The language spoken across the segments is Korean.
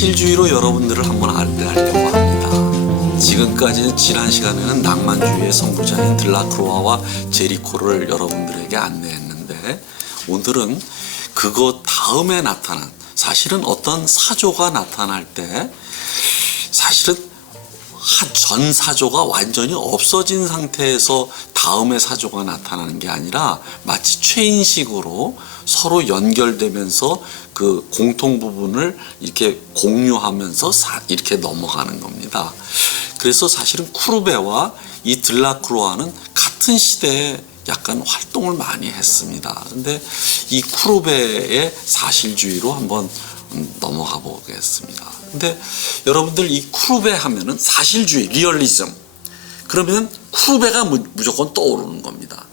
사실주의로 여러분들을 한번 안내하려고 합니다. 지금까지는 지난 시간에는 낭만주의의 선구자인 들라크로와와 제리코를 여러분들에게 안내했는데, 오늘은 그것 다음에 나타난, 사실은 어떤 사조가 나타날 때 사실은 전 사조가 완전히 없어진 상태에서 다음에 사조가 나타나는 게 아니라 마치 최인식으로 서로 연결되면서 그 공통 부분을 이렇게 공유하면서 이렇게 넘어가는 겁니다. 그래서 사실은 쿠르베와 이 들라크로와는 같은 시대에 약간 활동을 많이 했습니다. 근데 이 쿠르베의 사실주의로 한번 넘어가 보겠습니다. 근데 여러분들 이 쿠르베 하면은 사실주의, 리얼리즘, 그러면 쿠르베가 무조건 떠오르는 겁니다.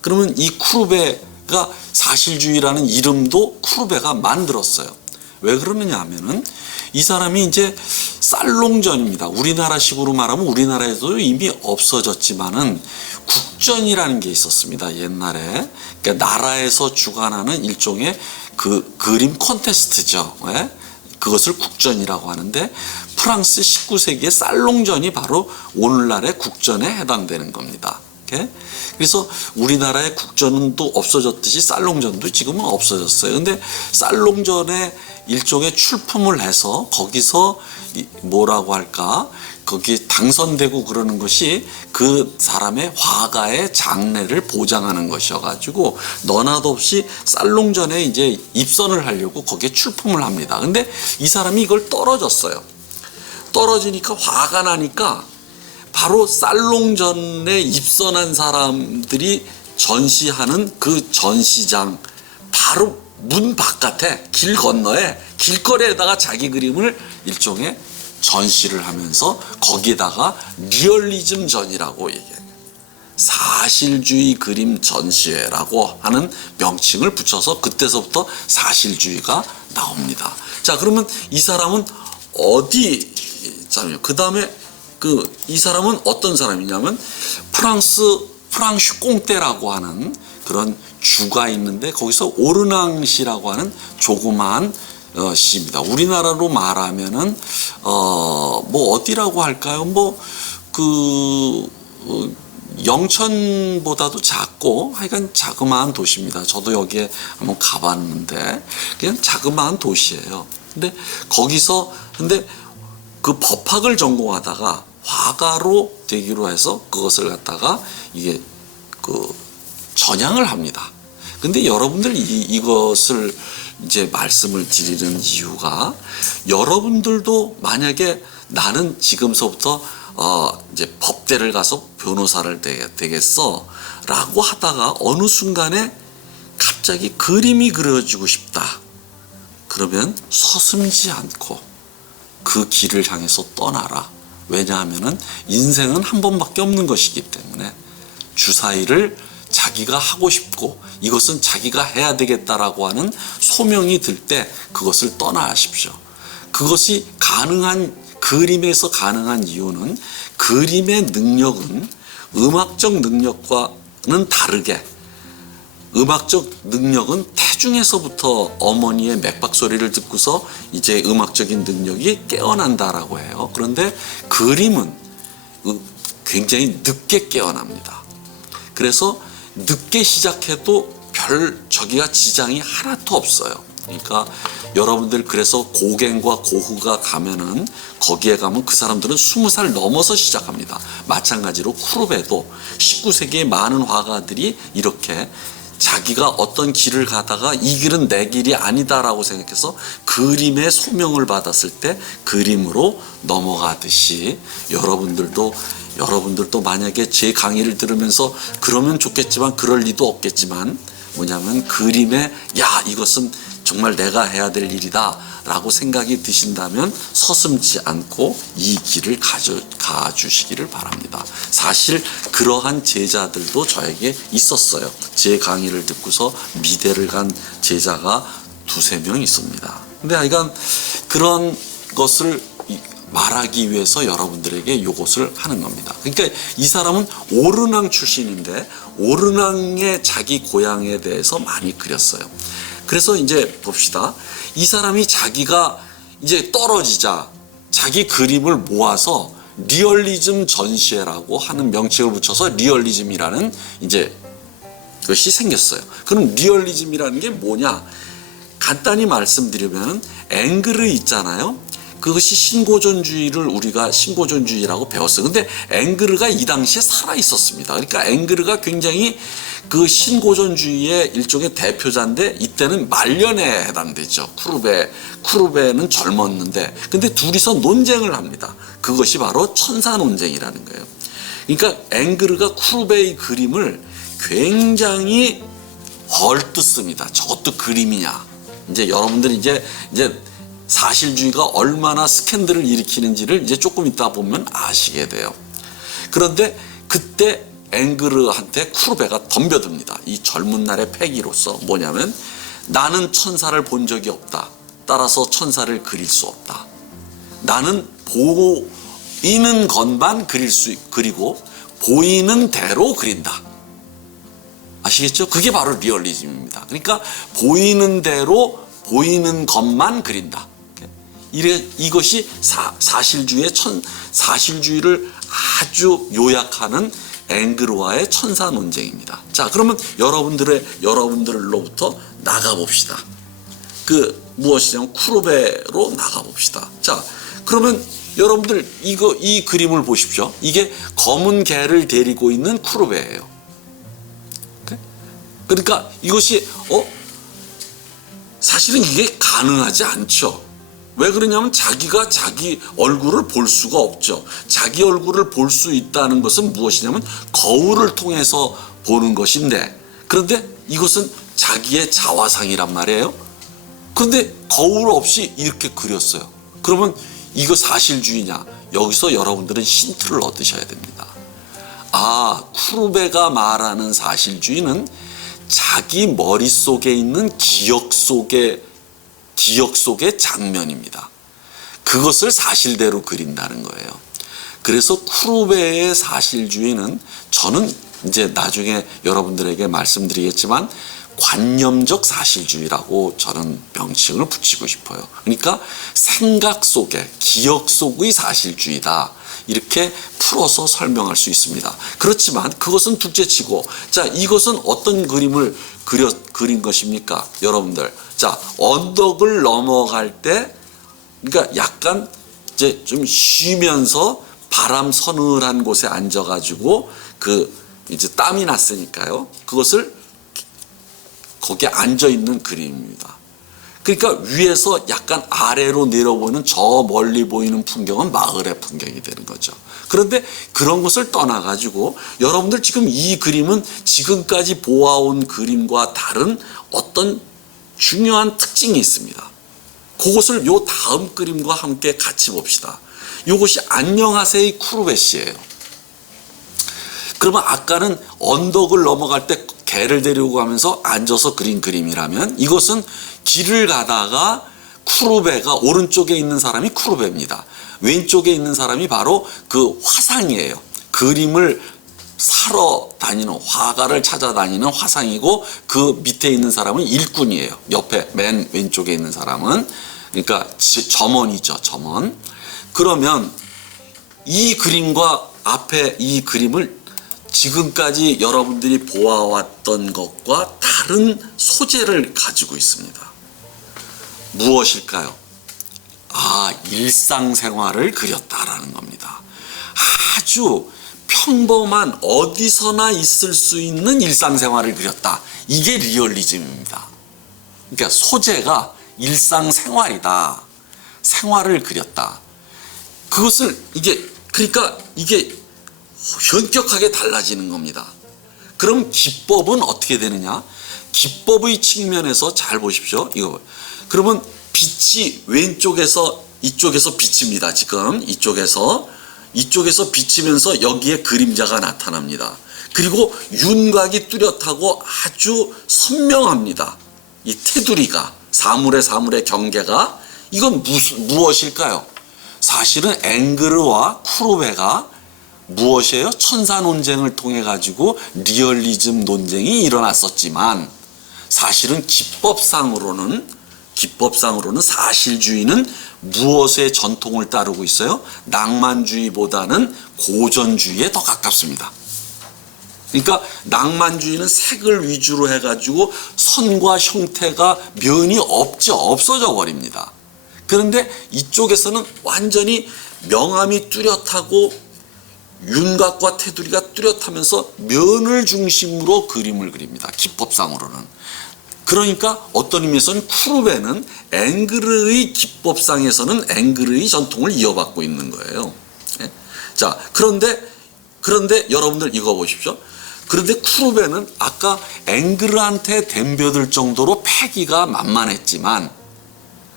그러면 이 쿠르베가 사실주의라는 이름도 쿠르베가 만들었어요. 왜 그러느냐 하면은 이 사람이 이제 살롱전입니다. 우리나라식으로 말하면 우리나라에도 이미 없어졌지만은 국전이라는 게 있었습니다. 옛날에. 그러니까 나라에서 주관하는 일종의 그 그림 콘테스트죠. 예? 그것을 국전이라고 하는데, 프랑스 19세기의 살롱전이 바로 오늘날의 국전에 해당되는 겁니다. 그래서 우리나라의 국전도 없어졌듯이 살롱전도 지금은 없어졌어요. 근데 살롱전에 일종의 출품을 해서 거기서 뭐라고 할까, 거기 당선되고 그러는 것이 그 사람의 화가의 장래를 보장하는 것이어가지고 너나도 없이 살롱전에 이제 입선을 하려고 거기에 출품을 합니다. 근데 이 사람이 이걸 떨어졌어요. 떨어지니까 화가 나니까 바로 살롱전에 입선한 사람들이 전시하는 그 전시장 바로 문 바깥에, 길 건너에, 길거리에다가 자기 그림을 일종의 전시를 하면서 거기에다가 리얼리즘 전이라고 얘기해요. 사실주의 그림 전시회라고 하는 명칭을 붙여서 그때서부터 사실주의가 나옵니다. 자, 그러면 이 사람은 어디, 그 다음에 이 사람은 어떤 사람이냐면 프랑슈 꽁떼라고 하는 그런 주가 있는데, 거기서 오르낭시라고 하는 조그마한 시입니다. 우리나라로 말하면은 뭐 어디라고 할까요? 영천보다도 작고 하여간 자그마한 도시입니다. 저도 여기에 한번 가봤는데 그냥 자그마한 도시예요. 근데 거기서 그 법학을 전공하다가 화가로 되기로 해서 그것을 갖다가 이게 전향을 합니다. 근데 여러분들 이것을 이제 말씀을 드리는 이유가, 여러분들도 만약에 나는 지금서부터 이제 법대를 가서 변호사를 되겠어 라고 하다가 어느 순간에 갑자기 그림이 그려지고 싶다. 그러면 서슴지 않고 그 길을 향해서 떠나라. 왜냐하면은 인생은 한 번밖에 없는 것이기 때문에 주사위를 자기가 하고 싶고 이것은 자기가 해야 되겠다라고 하는 소명이 들 때 그것을 떠나십시오. 그것이 가능한, 그림에서 가능한 이유는 그림의 능력은 음악적 능력과는 다르게, 음악적 능력은 태중에서부터 어머니의 맥박 소리를 듣고서 이제 음악적인 능력이 깨어난다라고 해요. 그런데 그림은 굉장히 늦게 깨어납니다. 그래서 늦게 시작해도 저기가 지장이 하나도 없어요. 그러니까 여러분들, 그래서 고갱과 고흐가 가면은 거기에 가면 그 사람들은 20살 넘어서 시작합니다. 마찬가지로 쿠르베도 19세기의 많은 화가들이 이렇게 자기가 어떤 길을 가다가 이 길은 내 길이 아니다라고 생각해서 그림의 소명을 받았을 때 그림으로 넘어가듯이 여러분들도 만약에 제 강의를 들으면서 그러면 좋겠지만 그럴 리도 없겠지만 뭐냐면 그림에 이것은 정말 내가 해야 될 일이다 라고 생각이 드신다면 서슴지 않고 이 길을 가주시기를 바랍니다. 사실 그러한 제자들도 저에게 있었어요. 제 강의를 듣고서 미대를 간 제자가 2-3명 있습니다. 근데 하여간 그런 것을 말하기 위해서 여러분들에게 이것을 하는 겁니다. 그러니까 이 사람은 오르낭 출신인데 오르낭의 자기 고향에 대해서 많이 그렸어요. 그래서 이제 봅시다. 이 사람이 자기가 이제 떨어지자 자기 그림을 모아서 리얼리즘 전시회라고 하는 명칭을 붙여서 리얼리즘이라는 이제 것이 생겼어요. 그럼 리얼리즘이라는 게 뭐냐? 간단히 말씀드리면 앵그르 있잖아요. 그것이 신고전주의를 우리가 신고전주의라고 배웠어요. 근데 앵그르가 이 당시에 살아 있었습니다. 그러니까 앵그르가 굉장히 그 신고전주의의 일종의 대표자인데 이때는 말년에 해당되죠. 쿠르베는 젊었는데 근데 둘이서 논쟁을 합니다. 그것이 바로 천사 논쟁이라는 거예요. 그러니까 앵그르가 쿠르베의 그림을 굉장히 헐뜯습니다. 저것도 그림이냐? 이제 여러분들이 이제 사실주의가 얼마나 스캔들을 일으키는지를 이제 조금 있다 보면 아시게 돼요. 그런데 그때 앵그르한테 쿠르베가 덤벼듭니다. 이 젊은 날의 패기로서 뭐냐면 나는 천사를 본 적이 없다. 따라서 천사를 그릴 수 없다. 나는 보이는 것만 그리고 보이는 대로 그린다. 아시겠죠? 그게 바로 리얼리즘입니다. 그러니까 보이는 대로 보이는 것만 그린다. 이것이 사실주의를 아주 요약하는 앵그르와의 천사 논쟁입니다. 자, 그러면 여러분들로부터 나가봅시다. 무엇이냐면 쿠르베로 나가봅시다. 자, 그러면 여러분들 이 그림을 보십시오. 이게 검은 개를 데리고 있는 쿠르베예요. 그러니까 이것이 사실은 이게 가능하지 않죠. 왜 그러냐면 자기가 자기 얼굴을 볼 수가 없죠. 자기 얼굴을 볼 수 있다는 것은 무엇이냐면 거울을 통해서 보는 것인데, 그런데 이것은 자기의 자화상이란 말이에요. 그런데 거울 없이 이렇게 그렸어요. 그러면 이거 사실주의냐? 여기서 여러분들은 힌트를 얻으셔야 됩니다. 쿠르베가 말하는 사실주의는 자기 머릿속에 있는 기억 속의 장면입니다. 그것을 사실대로 그린다는 거예요. 그래서 쿠르베의 사실주의는 저는 이제 나중에 여러분들에게 말씀드리겠지만 관념적 사실주의라고 저는 명칭을 붙이고 싶어요. 그러니까 생각 속의, 기억 속의 사실주의다. 이렇게 풀어서 설명할 수 있습니다. 그렇지만 그것은 둘째치고, 자, 이것은 어떤 그림을 그린 것입니까? 여러분들. 자, 언덕을 넘어갈 때, 그러니까 약간 이제 좀 쉬면서 바람 서늘한 곳에 앉아가지고 이제 땀이 났으니까요. 그것을 거기에 앉아있는 그림입니다. 그러니까 위에서 약간 아래로 내려보는 저 멀리 보이는 풍경은 마을의 풍경이 되는 거죠. 그런데 그런 것을 떠나가지고 여러분들 지금 이 그림은 지금까지 보아온 그림과 다른 어떤 중요한 특징이 있습니다. 그것을 요 다음 그림과 함께 같이 봅시다. 이것이 안녕하세요 쿠르베 씨예요. 그러면 아까는 언덕을 넘어갈 때 개를 데리고 가면서 앉아서 그린 그림이라면 이것은 길을 가다가 쿠르베가 오른쪽에 있는 사람이 쿠르베입니다. 왼쪽에 있는 사람이 바로 그 화상이에요. 그림을 사러 다니는 화가를 찾아다니는 화상이고 그 밑에 있는 사람은 일꾼이에요. 옆에 맨 왼쪽에 있는 사람은 그러니까 점원이죠. 점원. 그러면 이 그림과 앞에 이 그림을 지금까지 여러분들이 보아왔던 것과 다른 소재를 가지고 있습니다. 무엇일까요? 일상생활을 그렸다라는 겁니다. 아주 평범한 어디서나 있을 수 있는 일상생활을 그렸다. 이게 리얼리즘입니다. 그러니까 소재가 일상생활이다. 생활을 그렸다. 그러니까 이게 현격하게 달라지는 겁니다. 그럼 기법은 어떻게 되느냐? 기법의 측면에서 잘 보십시오. 이거. 그러면 빛이 왼쪽에서 이쪽에서 비칩니다. 지금 이쪽에서 비치면서 여기에 그림자가 나타납니다. 그리고 윤곽이 뚜렷하고 아주 선명합니다. 이 테두리가 사물의 경계가 이건 무엇일까요? 사실은 앵그르와 쿠르베가 무엇이에요? 천사 논쟁을 통해 가지고 리얼리즘 논쟁이 일어났었지만 사실은 기법상으로는 기법상으로는 사실주의는 무엇의 전통을 따르고 있어요? 낭만주의보다는 고전주의에 더 가깝습니다. 그러니까 낭만주의는 색을 위주로 해가지고 선과 형태가 면이 없어져 버립니다. 그런데 이쪽에서는 완전히 명암이 뚜렷하고 윤곽과 테두리가 뚜렷하면서 면을 중심으로 그림을 그립니다. 기법상으로는. 그러니까 어떤 의미에서는 쿠르베는 앵그르의 기법상에서는 앵그르의 전통을 이어받고 있는 거예요. 자, 그런데 여러분들 이거 보십시오. 그런데 쿠르베는 아까 앵그르한테 덤벼들 정도로 패기가 만만했지만,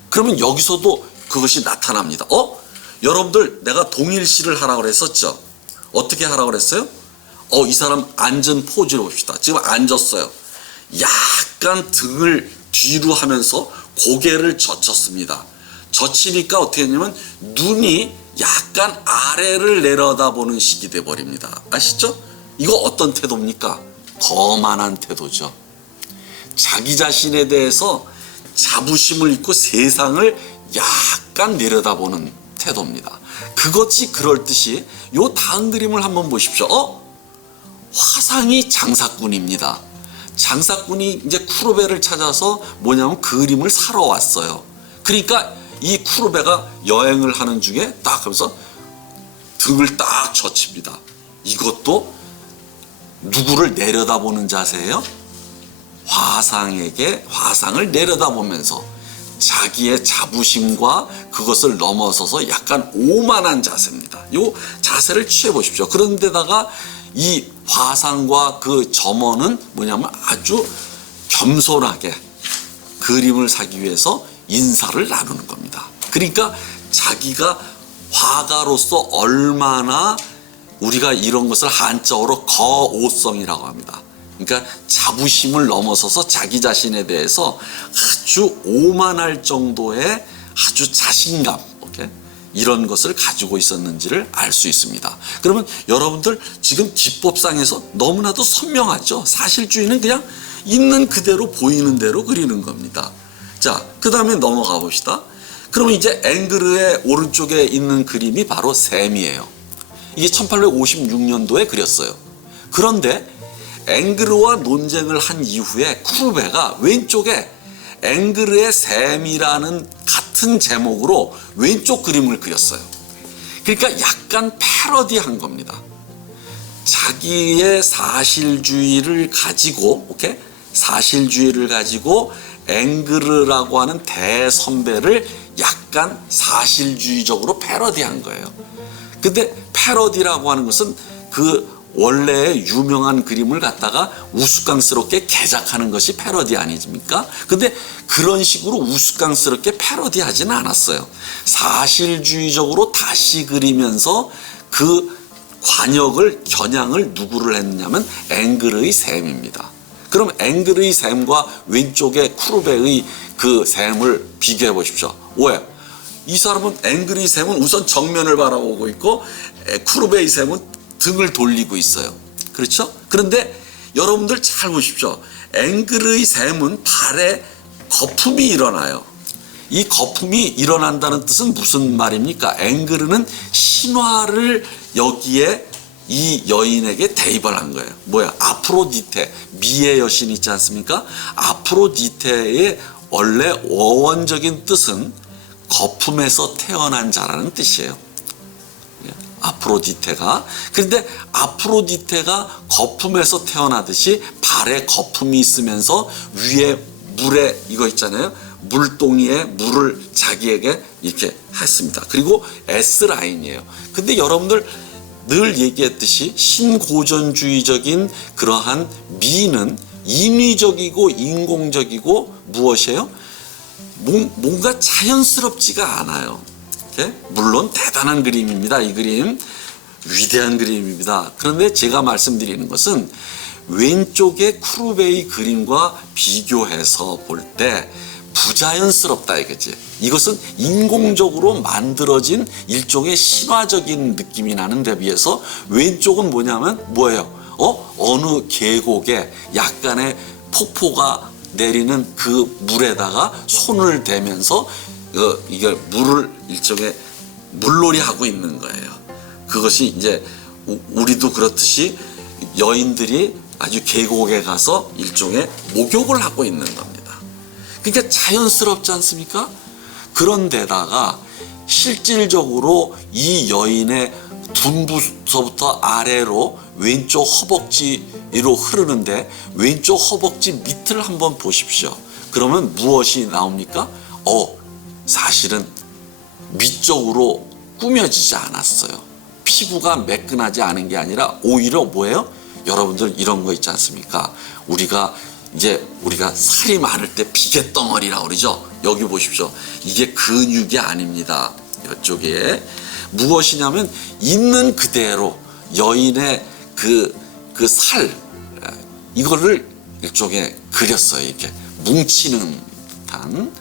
그러면 여기서도 그것이 나타납니다. 여러분들 내가 동일시를 하라고 그랬었죠. 어떻게 하라고 그랬어요? 이 사람 앉은 포즈를 봅시다. 지금 앉았어요. 약간 등을 뒤로 하면서 고개를 젖혔습니다. 젖히니까 어떻게 했냐면 눈이 약간 아래를 내려다보는 식이 돼버립니다. 아시죠? 이거 어떤 태도입니까? 거만한 태도죠. 자기 자신에 대해서 자부심을 잊고 세상을 약간 내려다보는 태도입니다. 그것이 그럴듯이 요 다음 그림을 한번 보십시오. 화상이 장사꾼입니다. 장사꾼이 이제 쿠르베를 찾아서 뭐냐면 그림을 사러 왔어요. 그러니까 이 쿠르베가 여행을 하는 중에 딱 하면서 등을 딱 젖힙니다. 이것도 누구를 내려다보는 자세예요? 화상을 내려다보면서 자기의 자부심과 그것을 넘어서서 약간 오만한 자세입니다. 이 자세를 취해 보십시오. 그런데다가 이 화상과 그 점원은 뭐냐면 아주 겸손하게 그림을 사기 위해서 인사를 나누는 겁니다. 그러니까 자기가 화가로서 얼마나, 우리가 이런 것을 한자어로 거오성이라고 합니다. 그러니까 자부심을 넘어서서 자기 자신에 대해서 아주 오만할 정도의 아주 자신감, 이런 것을 가지고 있었는지를 알 수 있습니다. 그러면 여러분들 지금 기법상에서 너무나도 선명하죠. 사실주의는 그냥 있는 그대로 보이는 대로 그리는 겁니다. 자, 그 다음에 넘어가 봅시다. 그러면 이제 앵그르의 오른쪽에 있는 그림이 바로 샘이에요. 이게 1856년도에 그렸어요. 그런데 앵그르와 논쟁을 한 이후에 쿠르베가 왼쪽에 앵그르의 샘이라는 같은 제목으로 왼쪽 그림을 그렸어요. 그러니까 약간 패러디한 겁니다. 자기의 사실주의를 가지고, 사실주의를 가지고 앵그르라고 하는 대선배를 약간 사실주의적으로 패러디한 거예요. 근데 패러디라고 하는 것은 그 원래의 유명한 그림을 갖다가 우스꽝스럽게 개작하는 것이 패러디 아니십니까? 근데 그런 식으로 우스꽝스럽게 패러디하지는 않았어요. 사실주의적으로 다시 그리면서 그 겨냥을 누구를 했냐면 앵그르의 샘입니다. 그럼 앵그르의 샘과 왼쪽에 쿠르베의 그 샘을 비교해 보십시오. 왜? 이 사람은 앵그르의 샘은 우선 정면을 바라보고 있고 쿠르베의 샘은 등을 돌리고 있어요. 그렇죠? 그런데 여러분들 잘 보십시오. 앵그르의 샘은 발에 거품이 일어나요. 이 거품이 일어난다는 뜻은 무슨 말입니까? 앵그르는 신화를 여기에 이 여인에게 대입을 한 거예요. 뭐야? 아프로디테, 미의 여신 있지 않습니까? 아프로디테의 원래 원적인 뜻은 거품에서 태어난 자라는 뜻이에요. 아프로디테가. 그런데 아프로디테가 거품에서 태어나듯이 발에 거품이 있으면서 위에 물에 이거 있잖아요. 물동이에 물을 자기에게 이렇게 했습니다. 그리고 S라인이에요. 근데 여러분들 늘 얘기했듯이 신고전주의적인 그러한 미는 인위적이고 인공적이고 무엇이에요? 뭔가 자연스럽지가 않아요. 물론 대단한 그림입니다. 이 그림 위대한 그림입니다. 그런데 제가 말씀드리는 것은 왼쪽의 쿠르베의 그림과 비교해서 볼 때 부자연스럽다 이거지. 이것은 인공적으로 만들어진 일종의 신화적인 느낌이 나는 데 비해서 왼쪽은 뭐냐면 뭐예요? 어느 계곡에 약간의 폭포가 내리는 그 물에다가 손을 대면서 이걸 물을 일종의 물놀이 하고 있는 거예요. 그것이 이제 우리도 그렇듯이 여인들이 아주 계곡에 가서 일종의 목욕을 하고 있는 겁니다. 그러니까 자연스럽지 않습니까? 그런데다가 실질적으로 이 여인의 둔부서부터 아래로 왼쪽 허벅지로 흐르는데 왼쪽 허벅지 밑을 한번 보십시오. 그러면 무엇이 나옵니까? 사실은 위쪽으로 꾸며지지 않았어요. 피부가 매끈하지 않은 게 아니라 오히려 뭐예요? 여러분들 이런 거 있지 않습니까? 우리가 살이 많을 때 비계덩어리라고 그러죠. 여기 보십시오. 이게 근육이 아닙니다. 이쪽에 무엇이냐면 있는 그대로 여인의 그 살 이거를 일종의 그렸어요. 이렇게 뭉치는 듯한.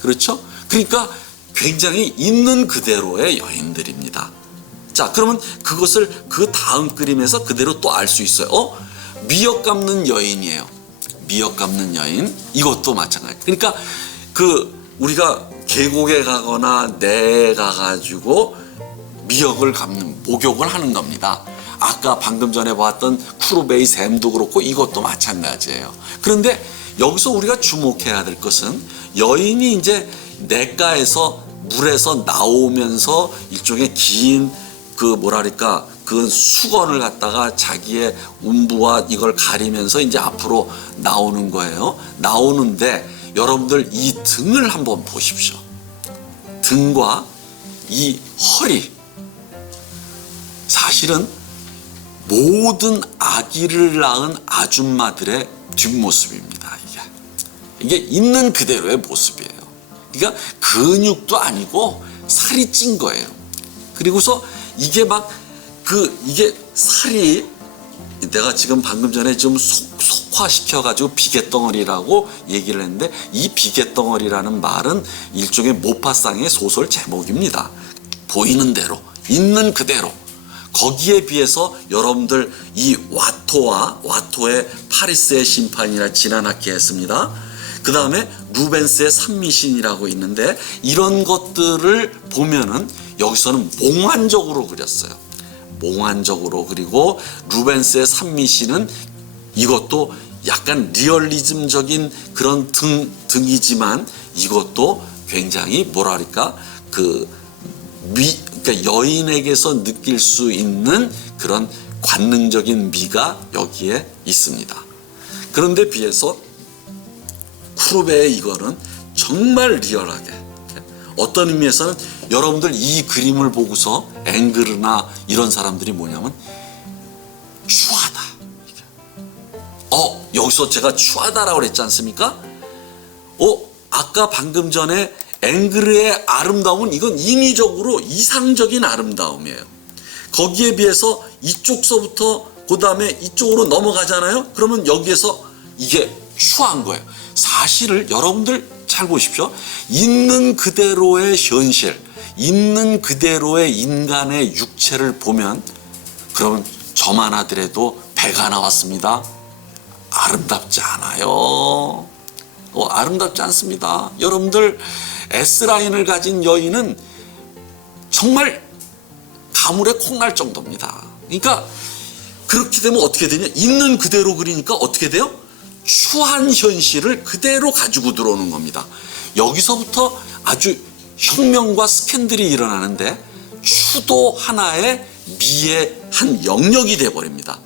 그렇죠? 그러니까 굉장히 있는 그대로의 여인들입니다. 자, 그러면 그것을 그 다음 그림에서 그대로 또 알 수 있어요. 미역 감는 여인이에요. 미역 감는 여인. 이것도 마찬가지. 그러니까 우리가 계곡에 가거나 내에 가가지고 미역을 감는 목욕을 하는 겁니다. 아까 방금 전에 봤던 쿠르베이 샘도 그렇고 이것도 마찬가지예요. 그런데 여기서 우리가 주목해야 될 것은 여인이 이제 냇가에서 물에서 나오면서 일종의 긴 그 수건을 갖다가 자기의 음부와 이걸 가리면서 이제 앞으로 나오는 거예요. 나오는데 여러분들 이 등을 한번 보십시오. 등과 이 허리. 사실은 모든 아기를 낳은 아줌마들의 뒷모습입니다. 이게 있는 그대로의 모습이에요. 그러니까 근육도 아니고 살이 찐 거예요. 그리고서 이게 이게 살이 내가 지금 방금 전에 좀 속화시켜가지고 비계덩어리라고 얘기를 했는데 이 비계덩어리라는 말은 일종의 모파상의 소설 제목입니다. 보이는 대로, 있는 그대로. 거기에 비해서 여러분들 이 와토의 파리스의 심판이라 지난 학기에 했습니다. 그 다음에 루벤스의 산미신이라고 있는데 이런 것들을 보면은 여기서는 몽환적으로 그렸어요. 몽환적으로. 그리고 루벤스의 산미신은 이것도 약간 리얼리즘적인 그런 등이지만 이것도 굉장히 뭐랄까 그러니까 여인에게서 느낄 수 있는 그런 관능적인 미가 여기에 있습니다. 그런데 비해서 쿠르베의 이거는 정말 리얼하게 어떤 의미에서는 여러분들 이 그림을 보고서 앵그르나 이런 사람들이 뭐냐면 추하다. 여기서 제가 추하다라고 그랬지 않습니까? 아까 방금 전에 앵그르의 아름다움은 이건 인위적으로 이상적인 아름다움이에요. 거기에 비해서 이쪽서부터 그 다음에 이쪽으로 넘어가잖아요. 그러면 여기에서 이게 추한 거예요. 사실을 여러분들 잘 보십시오. 있는 그대로의 현실, 있는 그대로의 인간의 육체를 보면 그러면 저만 하더라도 배가 나왔습니다. 아름답지 않아요. 아름답지 않습니다. 여러분들 S라인을 가진 여인은 정말 가물에 콩날 정도입니다. 그러니까 그렇게 되면 어떻게 되냐? 있는 그대로 그리니까 어떻게 돼요? 추한 현실을 그대로 가지고 들어오는 겁니다. 여기서부터 아주 혁명과 스캔들이 일어나는데 추도 하나의 미의 한 영역이 돼버립니다.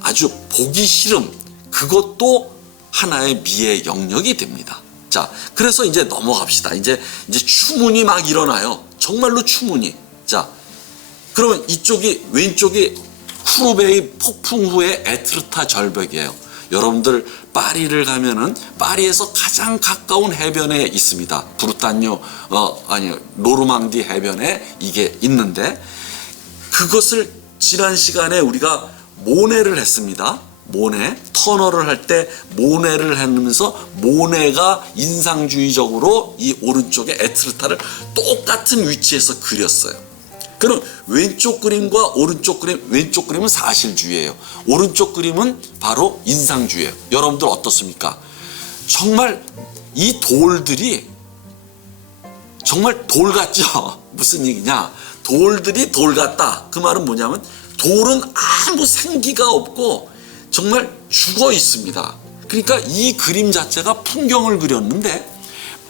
아주 보기 싫음, 그것도 하나의 미의 영역이 됩니다. 자, 그래서 이제 넘어갑시다. 이제 추문이 막 일어나요. 정말로 추문이. 자, 그러면 왼쪽이 쿠르베이 폭풍 후의 에트르타 절벽이에요. 여러분들 파리를 가면은 파리에서 가장 가까운 해변에 있습니다. 브루타뇨 노르망디 해변에 이게 있는데 그것을 지난 시간에 우리가 모네를 했습니다. 모네 터널을 할 때 모네를 하면서 모네가 인상주의적으로 이 오른쪽에 에트르타를 똑같은 위치에서 그렸어요. 그럼 왼쪽 그림과 오른쪽 그림, 왼쪽 그림은 사실주의예요. 오른쪽 그림은 바로 인상주의예요. 여러분들 어떻습니까? 정말 이 돌들이 정말 돌 같죠? 무슨 얘기냐? 돌들이 돌 같다. 그 말은 뭐냐면 돌은 아무 생기가 없고 정말 죽어 있습니다. 그러니까 이 그림 자체가 풍경을 그렸는데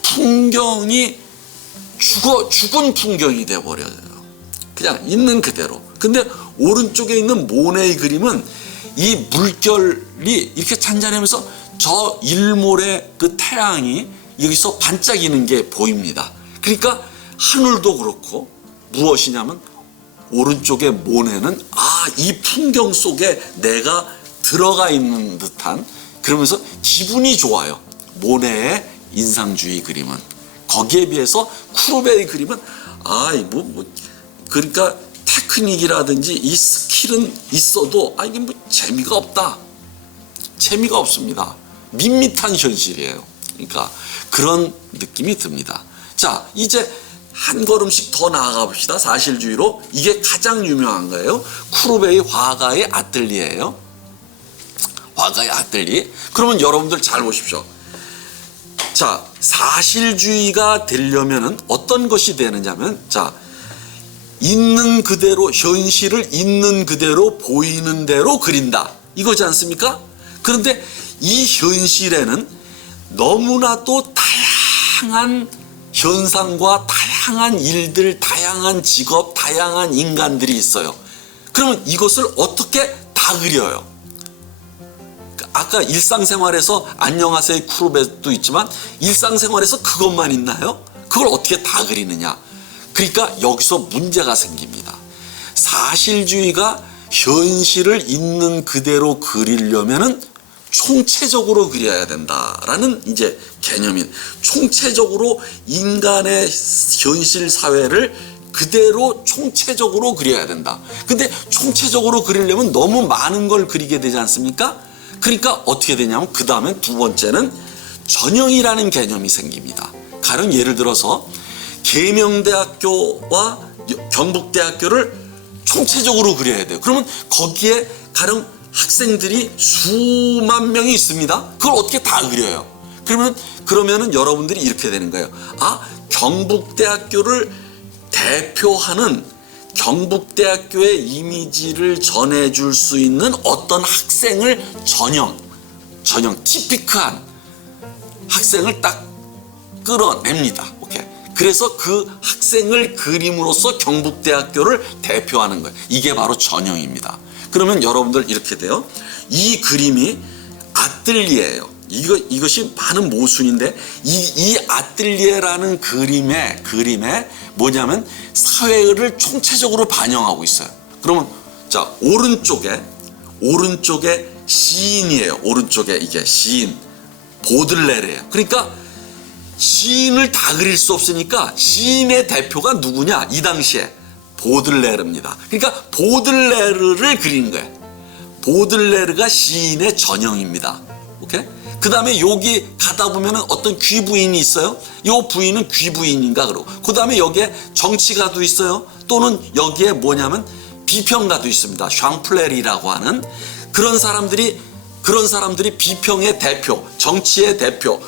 풍경이 죽은 풍경이 돼버려요. 그냥 있는 그대로. 근데 오른쪽에 있는 모네의 그림은 이 물결이 이렇게 잔잔하면서 저 일몰의 그 태양이 여기서 반짝이는 게 보입니다. 그러니까 하늘도 그렇고 무엇이냐면 오른쪽에 모네는 이 풍경 속에 내가 들어가 있는 듯한, 그러면서 기분이 좋아요. 모네의 인상주의 그림은. 거기에 비해서 쿠르베의 그림은 그러니까 테크닉이라든지 이 스킬은 있어도 이게 뭐 재미가 없다. 재미가 없습니다. 밋밋한 현실이에요. 그러니까 그런 느낌이 듭니다. 자, 이제 한 걸음씩 더 나아가 봅시다. 사실주의로. 이게 가장 유명한 거예요. 쿠르베의 화가의 아뜰리에예요. 화가의 아뜰리에. 그러면 여러분들 잘 보십시오. 자, 사실주의가 되려면은 어떤 것이 되느냐면, 자, 있는 그대로, 현실을 있는 그대로 보이는 대로 그린다. 이거지 않습니까? 그런데 이 현실에는 너무나도 다양한 현상과 다양한 일들, 다양한 직업, 다양한 인간들이 있어요. 그러면 이것을 어떻게 다 그려요? 아까 일상생활에서 안녕하세요 쿠르베도 있지만 일상생활에서 그것만 있나요? 그걸 어떻게 다 그리느냐? 그러니까 여기서 문제가 생깁니다. 사실주의가 현실을 있는 그대로 그리려면은 총체적으로 그려야 된다라는 이제 개념이, 총체적으로 인간의 현실 사회를 그대로 총체적으로 그려야 된다. 근데 총체적으로 그리려면 너무 많은 걸 그리게 되지 않습니까? 그러니까 어떻게 되냐면 그 다음에 두 번째는 전형이라는 개념이 생깁니다. 가령 예를 들어서 계명대학교와 경북대학교를 총체적으로 그려야 돼요. 그러면 거기에 가령 학생들이 수만 명이 있습니다. 그걸 어떻게 다 그려요? 그러면은 여러분들이 이렇게 되는 거예요. 경북대학교를 대표하는 경북대학교의 이미지를 전해줄 수 있는 어떤 학생을 전형 티피크한 학생을 딱 끌어냅니다. 오케이. 그래서 그 학생을 그림으로써 경북대학교를 대표하는 거예요. 이게 바로 전형입니다. 그러면 여러분들 이렇게 돼요. 이 그림이 아뜰리에예요. 이것이 많은 모순인데 이 아뜰리에라는 그림에 뭐냐면 사회를 총체적으로 반영하고 있어요. 그러면 자, 오른쪽에 시인이에요. 오른쪽에 이게 시인 보들레르예요. 그러니까 시인을 다 그릴 수 없으니까 시인의 대표가 누구냐? 이 당시에 보들레르입니다. 그러니까 보들레르를 그린 거예요. 보들레르가 시인의 전형입니다. 오케이? 그 다음에 여기 가다 보면은 어떤 귀부인이 있어요. 이 부인은 귀부인인가 그러고. 그 다음에 여기에 정치가도 있어요. 또는 여기에 뭐냐면 비평가도 있습니다. 샹플레리라고 하는 그런 사람들이 비평의 대표, 정치의 대표,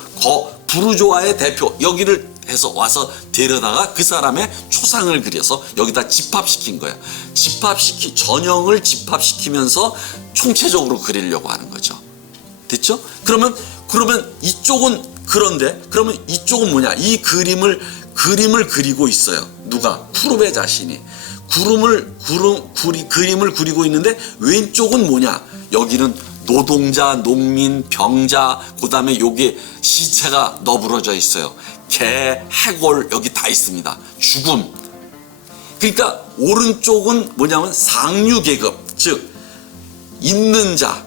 부르조아의 대표, 여기를 해서 와서 데려다가 그 사람의 초상을 그려서 여기다 집합시킨 거예요. 전형을 집합시키면서 총체적으로 그리려고 하는 거죠. 됐죠? 그러면 이쪽은 그런데 그러면 이쪽은 뭐냐? 이 그림을 그리고 있어요. 누가? 쿠르베 자신이 그림을 그리고 있는데 왼쪽은 뭐냐? 여기는 노동자, 농민, 병자, 그 다음에 여기 시체가 너부러져 있어요. 개, 해골 여기 다 있습니다. 죽음. 그러니까 오른쪽은 뭐냐면 상류계급, 즉 있는 자,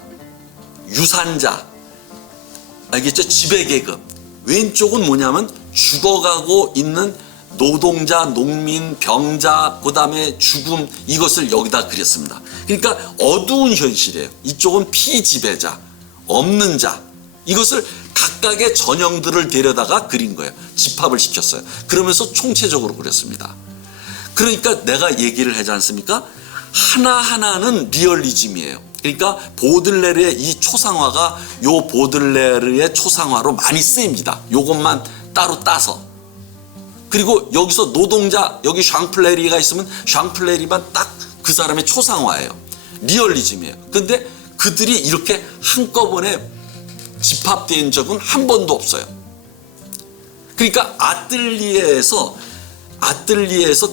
유산자, 알겠죠? 지배계급. 왼쪽은 뭐냐면 죽어가고 있는 노동자, 농민, 병자, 그 다음에 죽음, 이것을 여기다 그렸습니다. 그러니까 어두운 현실이에요. 이쪽은 피지배자, 없는 자, 이것을 각각의 전형들을 데려다가 그린 거예요. 집합을 시켰어요. 그러면서 총체적으로 그렸습니다. 그러니까 내가 얘기를 하지 않습니까? 하나하나는 리얼리즘이에요. 그러니까 보들레르의 이 초상화가 요 보들레르의 초상화로 많이 쓰입니다. 요것만 따로 따서. 그리고 여기서 노동자, 여기 샹플레리가 있으면 샹플레리만 딱 그 사람의 초상화예요. 리얼리즘이에요. 근데 그들이 이렇게 한꺼번에 집합된 적은 한 번도 없어요. 그러니까 아뜰리에에서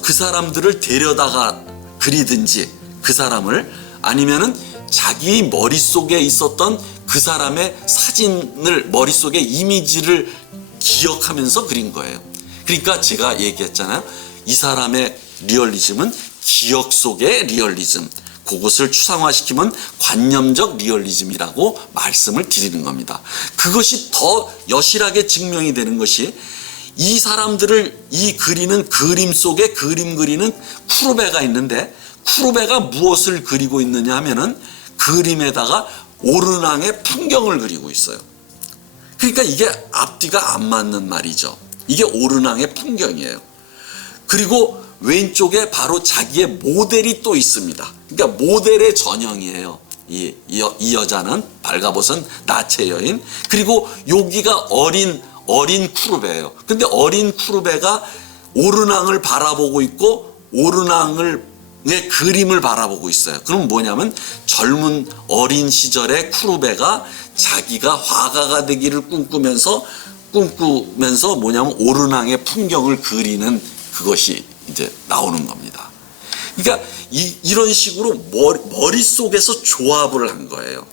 그 사람들을 데려다가 그리든지 그 사람을, 아니면은 자기 머릿속에 있었던 그 사람의 사진을, 머릿속에 이미지를 기억하면서 그린 거예요. 그러니까 제가 얘기했잖아요. 이 사람의 리얼리즘은 기억 속의 리얼리즘, 그것을 추상화시키면 관념적 리얼리즘이라고 말씀을 드리는 겁니다. 그것이 더 여실하게 증명이 되는 것이, 이 사람들을 이 그리는 그림 속에 그림 그리는 쿠르베가 있는데, 쿠르베가 무엇을 그리고 있느냐 하면은 그림에다가 오르낭의 풍경을 그리고 있어요. 그러니까 이게 앞뒤가 안 맞는 말이죠. 이게 오르낭의 풍경이에요. 그리고 왼쪽에 바로 자기의 모델이 또 있습니다. 그러니까 모델의 전형이에요. 이 여자는 발가벗은 나체 여인. 그리고 여기가 어린 쿠르베예요. 근데 어린 쿠르베가 오르낭을 바라보고 있고 오르낭의 그림을 바라보고 있어요. 그럼 뭐냐면 젊은 어린 시절의 쿠르베가 자기가 화가가 되기를 꿈꾸면서 뭐냐면 오르낭의 풍경을 그리는 그것이 이제 나오는 겁니다. 그러니까 이런 식으로 머릿속에서 조합을 한 거예요.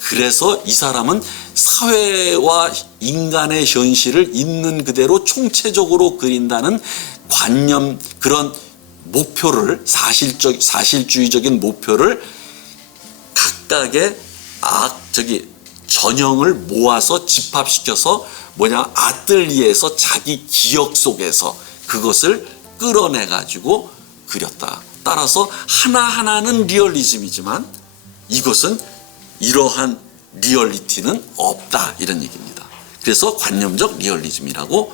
그래서 이 사람은 사회와 인간의 현실을 있는 그대로 총체적으로 그린다는 관념, 그런 목표를, 사실주의적인 목표를 각각의 전형을 모아서 집합시켜서 아뜰리에에서 자기 기억 속에서 그것을 끌어내 가지고 그렸다. 따라서 하나하나는 리얼리즘이지만 이것은 이러한 리얼리티는 없다, 이런 얘기입니다. 그래서 관념적 리얼리즘이라고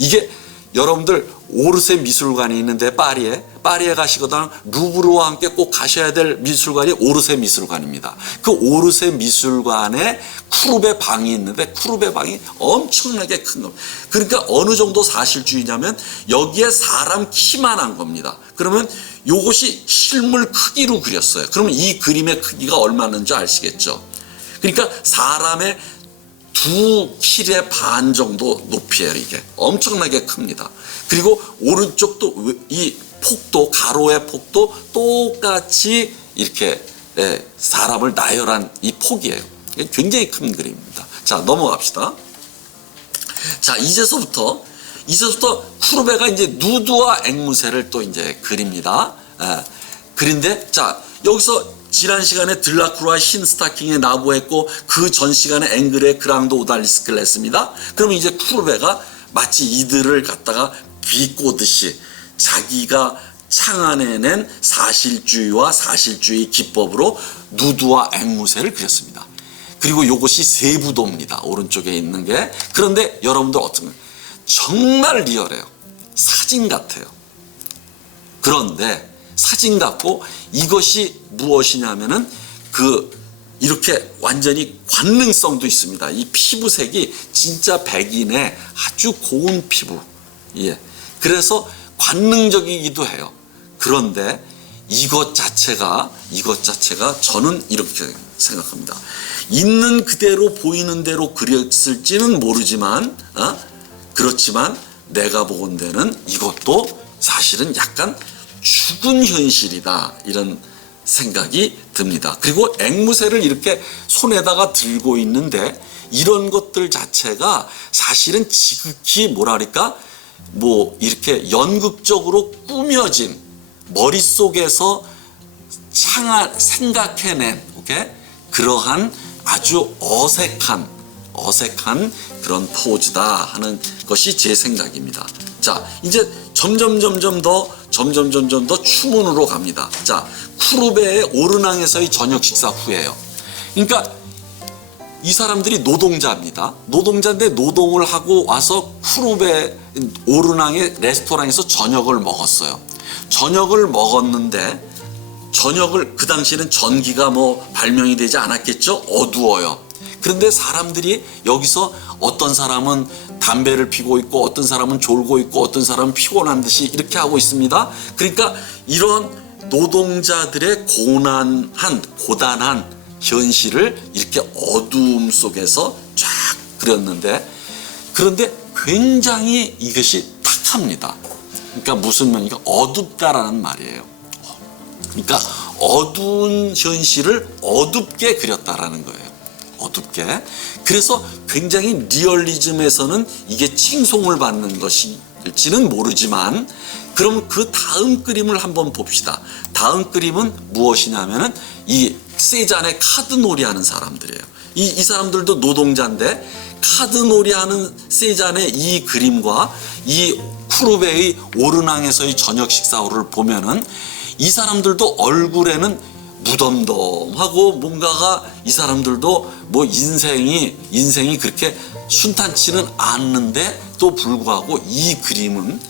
이게 여러분들 오르세 미술관이 있는데 파리에 가시거나 루브르와 함께 꼭 가셔야 될 미술관이 오르세 미술관입니다. 그 오르세 미술관에 쿠르베 방이 있는데 쿠르베 방이 엄청나게 큰 겁니다. 그러니까 어느 정도 사실주의냐면 여기에 사람 키만한 겁니다. 그러면 이것이 실물 크기로 그렸어요. 그러면 이 그림의 크기가 얼마인지 아시겠죠? 그러니까 사람의 2킬의 반 정도 높이에요. 이게 엄청나게 큽니다. 그리고 오른쪽도 이 폭도, 가로의 폭도 똑같이 이렇게 사람을 나열한 이 폭이에요. 굉장히 큰 그림입니다. 자, 넘어갑시다. 자, 이제서부터 쿠르베가 이제 누드와 앵무새를 또 이제 그립니다. 그런데 자, 여기서 지난 시간에 들라크루와 흰 스타킹에 나부했고 그 전 시간에 앵글의 그랑도 오달리스크를 했습니다. 그러면 이제 쿠르베가 마치 이들을 갖다가 비꼬듯이 자기가 창안해낸 사실주의와 사실주의 기법으로 누드와 앵무새를 그렸습니다. 그리고 이것이 세부도입니다. 오른쪽에 있는 게. 그런데 여러분들 어떤가요? 정말 리얼해요. 사진 같아요. 그런데 사진 같고 이것이 무엇이냐면은 이렇게 완전히 관능성도 있습니다. 이 피부색이 진짜 백인의 아주 고운 피부. 예. 그래서 관능적이기도 해요. 그런데 이것 자체가 저는 이렇게 생각합니다. 있는 그대로 보이는 대로 그렸을지는 모르지만, 그렇지만 내가 보건대는 이것도 사실은 약간 죽은 현실이다, 이런 생각이 듭니다. 그리고 앵무새를 이렇게 손에다가 들고 있는데 이런 것들 자체가 사실은 지극히 이렇게 연극적으로 꾸며진 머릿속에서 생각해낸 그러한 아주 어색한 그런 포즈다 하는 것이 제 생각입니다. 자, 이제 점점 더 추문으로 갑니다. 자, 쿠르베의 오르낭에서의 저녁 식사 후에요. 그러니까 이 사람들이 노동자입니다. 노동자인데 노동을 하고 와서 쿠르베 오르낭의 레스토랑에서 저녁을 먹었어요. 저녁을 먹었는데 저녁을, 그 당시에는 전기가 뭐 발명이 되지 않았겠죠. 어두워요. 그런데 사람들이 여기서 어떤 사람은 담배를 피고 있고 어떤 사람은 졸고 있고 어떤 사람은 피곤한 듯이 이렇게 하고 있습니다. 그러니까 이런 노동자들의 고단한 현실을 이렇게 어두움 속에서 쫙 그렸는데, 그런데 굉장히 이것이 탁합니다. 그러니까 무슨 말이니까 어둡다라는 말이에요. 그러니까 어두운 현실을 어둡게 그렸다라는 거예요. 어둡게. 그래서 굉장히 리얼리즘에서는 이게 칭송을 받는 것일지는 모르지만, 그럼 그 다음 그림을 한번 봅시다. 다음 그림은 무엇이냐면은 이 세잔의 카드놀이 하는 사람들이에요. 이 사람들도 노동자인데 카드놀이 하는 세잔의 이 그림과 이 쿠르베의 오르낭에서의 저녁 식사를 보면은 이 사람들도 얼굴에는 무덤덤하고 뭔가가, 이 사람들도 뭐 인생이 그렇게 순탄치는 않는데 또 불구하고 이 그림은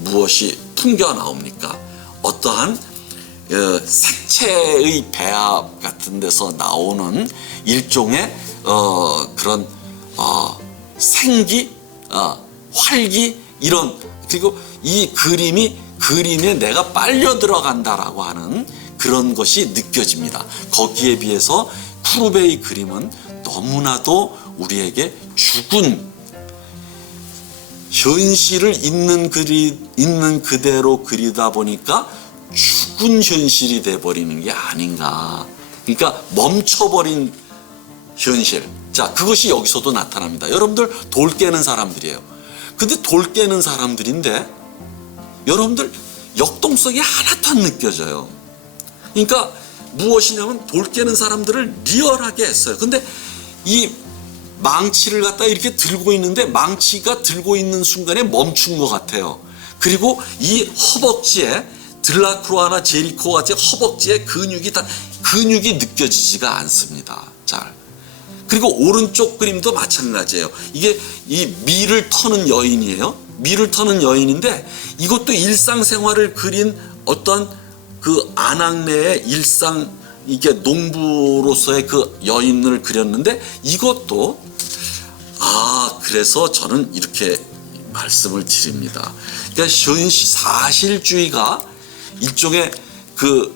무엇이 풍겨 나옵니까? 어떠한 색채의 배합 같은 데서 나오는 일종의 그런 생기, 활기, 이런, 그리고 이 그림에 내가 빨려 들어간다라고 하는 그런 것이 느껴집니다. 거기에 비해서 쿠르베의 그림은 너무나도 우리에게 죽은 현실을 있는 그대로 그리다 보니까 죽은 현실이 돼버리는 게 아닌가. 그러니까 멈춰버린 현실. 자, 그것이 여기서도 나타납니다. 여러분들 돌 깨는 사람들이에요. 근데 돌 깨는 사람들인데 여러분들 역동성이 하나도 안 느껴져요. 그러니까 무엇이냐면 돌 깨는 사람들을 리얼하게 했어요. 근데 이 망치를 갖다 이렇게 들고 있는데 망치가 들고 있는 순간에 멈춘 것 같아요. 그리고 이 허벅지에 들라크로아나 제리코 같은 허벅지에 근육이 느껴지지가 않습니다. 잘. 그리고 오른쪽 그림도 마찬가지예요. 이게 이 밀을 터는 여인이에요. 밀을 터는 여인인데 이것도 일상생활을 그린 어떤 그 아낙네의 일상, 이게 농부로서의 그 여인을 그렸는데 이것도 그래서 저는 이렇게 말씀을 드립니다. 그러니까 사실주의가 일종의 그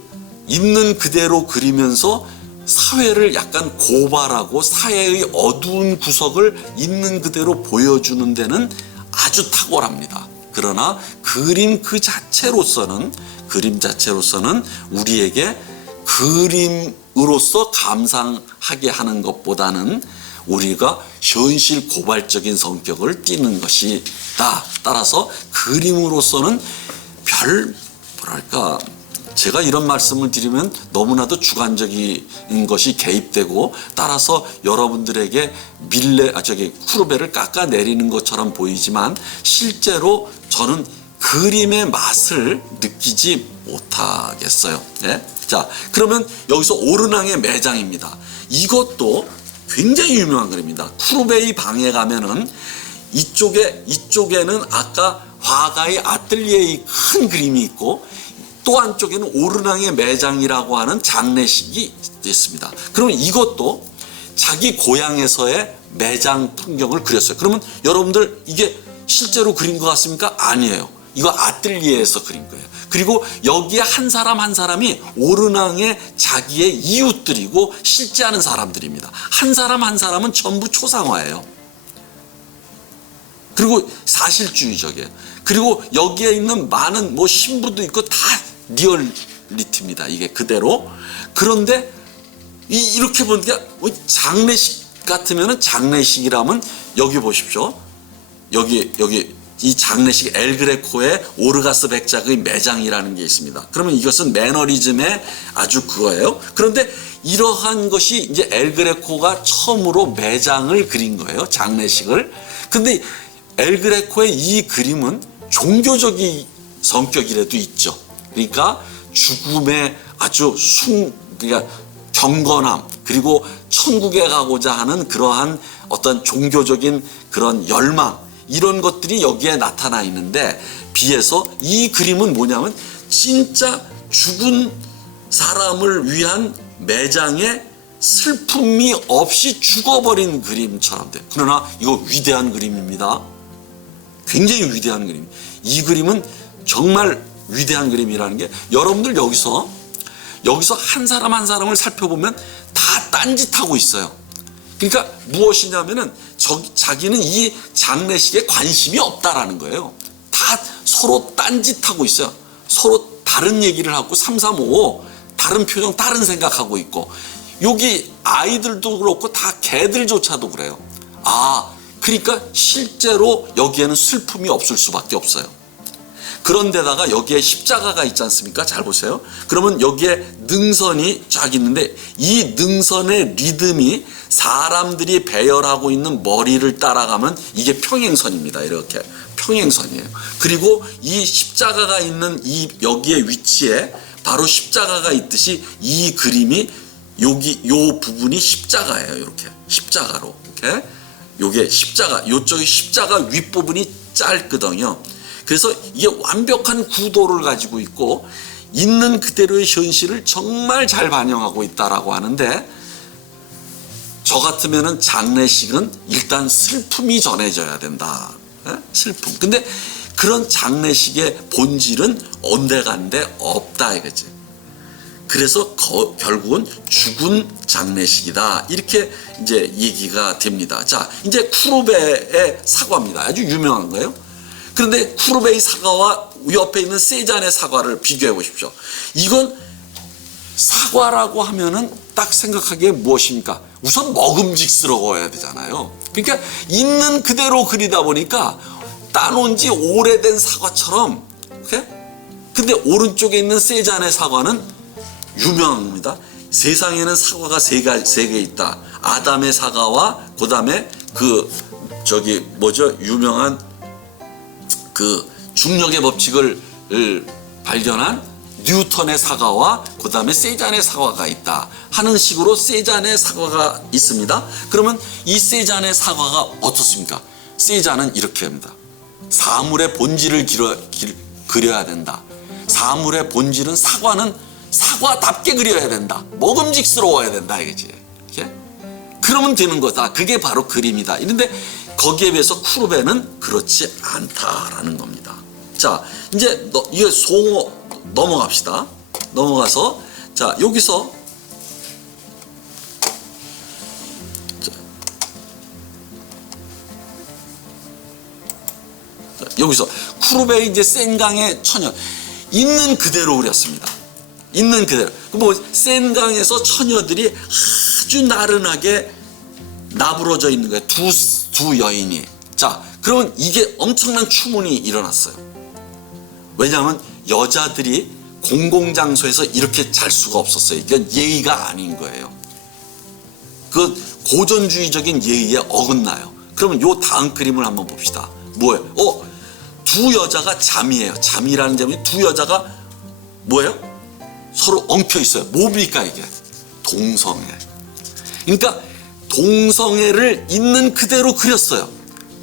있는 그대로 그리면서 사회를 약간 고발하고 사회의 어두운 구석을 있는 그대로 보여주는 데는 아주 탁월합니다. 그러나 그림 자체로서는 우리에게 그림으로서 감상하게 하는 것보다는 우리가 현실 고발적인 성격을 띠는 것이다. 따라서 그림으로서는 뭐랄까, 제가 이런 말씀을 드리면 너무나도 주관적인 것이 개입되고, 따라서 여러분들에게 쿠르베를 깎아내리는 것처럼 보이지만 실제로 저는 그림의 맛을 느끼지 못하겠어요. 예? 자, 그러면 여기서 오르낭의 매장입니다. 이것도 굉장히 유명한 그림입니다. 쿠르베의 방에 가면은 이쪽에는 아까 화가의 아뜰리에의 큰 그림이 있고 또 한쪽에는 오르낭의 매장이라고 하는 장례식이 있습니다. 그러면 이것도 자기 고향에서의 매장 풍경을 그렸어요. 그러면 여러분들 이게 실제로 그린 것 같습니까? 아니에요. 이거 아뜰리에에서 그린 거예요. 그리고 여기에 한 사람 한 사람이 오르낭의 자기의 이웃들이고 실제 하는 사람들입니다. 한 사람 한 사람은 전부 초상화예요. 그리고 사실주의적이에요. 그리고 여기에 있는 많은 신부도 있고 다 리얼리티입니다. 이게 그대로. 그런데 이렇게 보니까 장례식 같으면은, 장례식이라면 여기 보십시오. 여기 이 장례식 엘그레코의 오르가스 백작의 매장이라는 게 있습니다. 그러면 이것은 매너리즘의 아주 그거예요. 그런데 이러한 것이 이제 엘그레코가 처음으로 매장을 그린 거예요. 장례식을. 근데 엘그레코의 이 그림은 종교적인 성격이라도 있죠. 그러니까 죽음의 아주 그러니까 경건함, 그리고 천국에 가고자 하는 그러한 어떤 종교적인 그런 열망, 이런 것들이 여기에 나타나 있는데, 비해서 이 그림은 뭐냐면 진짜 죽은 사람을 위한 매장에 슬픔이 없이 죽어버린 그림처럼 돼요. 그러나 이거 위대한 그림입니다. 굉장히 위대한 그림. 이 그림은 정말 위대한 그림이라는 게, 여러분들 여기서 한 사람 한 사람을 살펴보면 다 딴짓하고 있어요. 그러니까 무엇이냐면은 자기는 이 장례식에 관심이 없다라는 거예요. 다 서로 딴짓하고 있어요. 서로 다른 얘기를 하고 335 다른 표정, 다른 생각하고 있고, 여기 아이들도 그렇고 다 개들조차도 그래요. 그러니까 실제로 여기에는 슬픔이 없을 수밖에 없어요. 그런데다가 여기에 십자가가 있지 않습니까? 잘 보세요. 그러면 여기에 능선이 쫙 있는데, 이 능선의 리듬이 사람들이 배열하고 있는 머리를 따라가면 이게 평행선입니다. 이렇게 평행선이에요. 그리고 이 십자가가 있는 여기에 위치에 바로 십자가가 있듯이 이 그림이 요 부분이 십자가예요. 이렇게 십자가로, 이렇게 요게 십자가, 요쪽이 십자가 윗부분이 짧거든요. 그래서 이게 완벽한 구도를 가지고 있고 있는 그대로의 현실을 정말 잘 반영하고 있다라고 하는데, 저 같으면은 장례식은 일단 슬픔이 전해져야 된다. 슬픔. 근데 그런 장례식의 본질은 온데간데 없다 이거지. 그래서 결국은 죽은 장례식이다, 이렇게 이제 얘기가 됩니다. 자, 이제 쿠르베의 사과입니다. 아주 유명한 거예요. 그런데 쿠르베의 사과와 옆에 있는 세잔의 사과를 비교해 보십시오. 이건 사과라고 하면은 딱 생각하기에 무엇입니까? 우선 먹음직스러워야 되잖아요. 그러니까 있는 그대로 그리다 보니까 따놓은 지 오래된 사과처럼. 근데 오른쪽에 있는 세잔의 사과는 유명합니다. 세상에는 사과가 세 개 있다. 아담의 사과와 그 다음에 유명한 중력의 법칙을 발견한 뉴턴의 사과와 그 다음에 세잔의 사과가 있다 하는 식으로 세잔의 사과가 있습니다. 그러면 이 세잔의 사과가 어떻습니까? 세잔은 이렇게 합니다. 사물의 본질을 그려야 된다. 사물의 본질은 사과는 사과답게 그려야 된다. 먹음직스러워야 된다 이거지. 그러면 되는 거다. 그게 바로 그림이다. 이런데 거기에 비해서 쿠르베는 그렇지 않다라는 겁니다. 자, 이제 이게 송어 넘어갑시다. 넘어가서 자, 여기서 쿠르베의 이제 센강의 처녀 있는 그대로 그렸습니다. 있는 그대로. 센강에서 처녀들이 아주 나른하게 나부러져 있는 거예요. 두 여인이. 자, 그러면 이게 엄청난 추문이 일어났어요. 왜냐하면 여자들이 공공장소에서 이렇게 잘 수가 없었어요. 이건 예의가 아닌 거예요. 그 고전주의적인 예의에 어긋나요. 그러면 요 다음 그림을 한번 봅시다. 뭐예요? 두 여자가 잠이에요. 잠이라는 점이 두 여자가 뭐예요? 서로 엉켜 있어요. 뭡니까 이게? 동성애. 그러니까 동성애를 있는 그대로 그렸어요.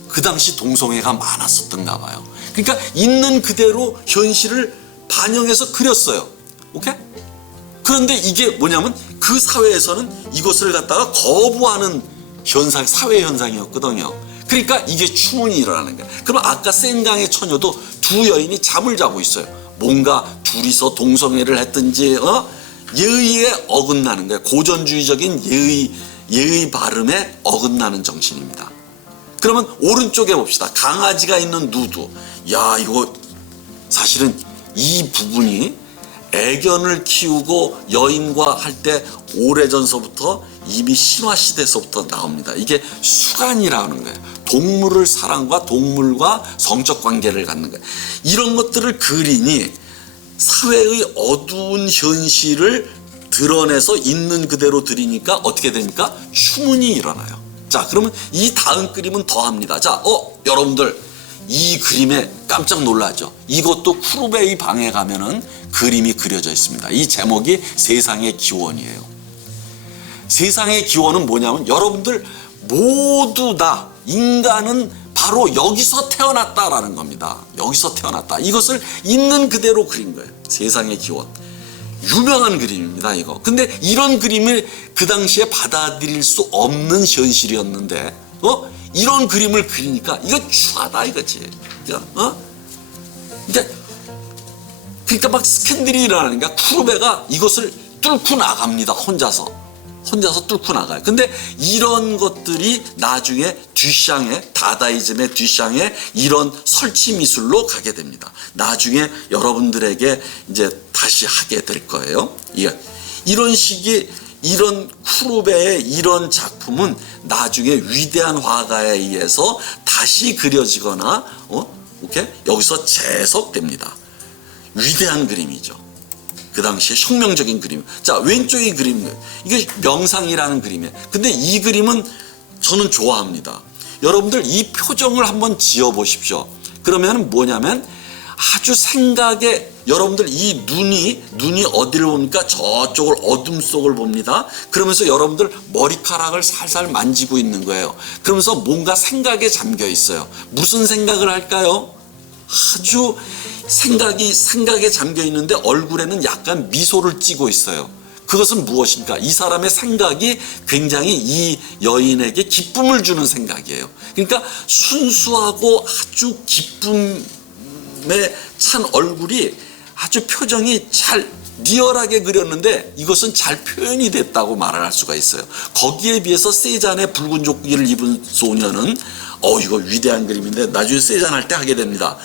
그 당시 동성애가 많았었던가 봐요. 그러니까 있는 그대로 현실을 반영해서 그렸어요. 오케이? 그런데 이게 뭐냐면 그 사회에서는 이것을 갖다가 거부하는 사회 현상이었거든요. 그러니까 이게 추문이 일어나는 거예요. 그럼 아까 센강의 처녀도 두 여인이 잠을 자고 있어요. 뭔가 둘이서 동성애를 했든지 예의에 어긋나는 거예요. 고전주의적인 예의 발음에 어긋나는 정신입니다. 그러면 오른쪽에 봅시다. 강아지가 있는 누드. 야, 이거 사실은 이 부분이 애견을 키우고 여인과 할 때 오래전서부터 이미 신화시대서부터 나옵니다. 이게 수간이라는 거예요. 동물을 사랑과 동물과 성적 관계를 갖는 거예요. 이런 것들을 그리니 사회의 어두운 현실을 드러내서 있는 그대로 드리니까 어떻게 됩니까? 추문이 일어나요. 자, 그러면 이 다음 그림은 더합니다. 자, 여러분들 이 그림에 깜짝 놀라죠. 이것도 쿠르베의 방에 가면은 그림이 그려져 있습니다. 이 제목이 세상의 기원이에요. 세상의 기원은 뭐냐면 여러분들 모두 다 인간은 바로 여기서 태어났다라는 겁니다. 여기서 태어났다. 이것을 있는 그대로 그린 거예요. 세상의 기원. 유명한 그림입니다, 이거. 근데 이런 그림을 그 당시에 받아들일 수 없는 현실이었는데, 이런 그림을 그리니까 이거 추하다 이거지. 그러니까 막 스캔들이 일어나니까 쿠르베가 이것을 뚫고 나갑니다. 혼자서 뚫고 나가요. 근데 이런 것들이 나중에 듀샹의 다다이즘의 듀샹의 이런 설치 미술로 가게 됩니다. 나중에 여러분들에게 이제 다시 하게 될 거예요. 이런 식의 이런 쿠르베의 이런 작품은 나중에 위대한 화가에 의해서 다시 그려지거나 여기서 재석됩니다. 위대한 그림이죠. 그 당시에 혁명적인 그림. 자, 왼쪽의 그림, 이게 명상이라는 그림이에요. 근데 이 그림은 저는 좋아합니다. 여러분들 이 표정을 한번 지어 보십시오. 그러면 뭐냐면 아주 생각에, 여러분들 이 눈이 어디를 봅니까? 저쪽을, 어둠 속을 봅니다. 그러면서 여러분들 머리카락을 살살 만지고 있는 거예요. 그러면서 뭔가 생각에 잠겨 있어요. 무슨 생각을 할까요? 아주 생각에 잠겨 있는데 얼굴에는 약간 미소를 띠고 있어요. 그것은 무엇인가? 이 사람의 생각이 굉장히 이 여인에게 기쁨을 주는 생각이에요. 그러니까 순수하고 아주 기쁨에 찬 얼굴이 아주 표정이 잘 리얼하게 그렸는데 이것은 잘 표현이 됐다고 말할 수가 있어요. 거기에 비해서 세잔의 붉은 조끼를 입은 소녀는 이거 위대한 그림인데 나중에 세잔 할 때 하게 됩니다.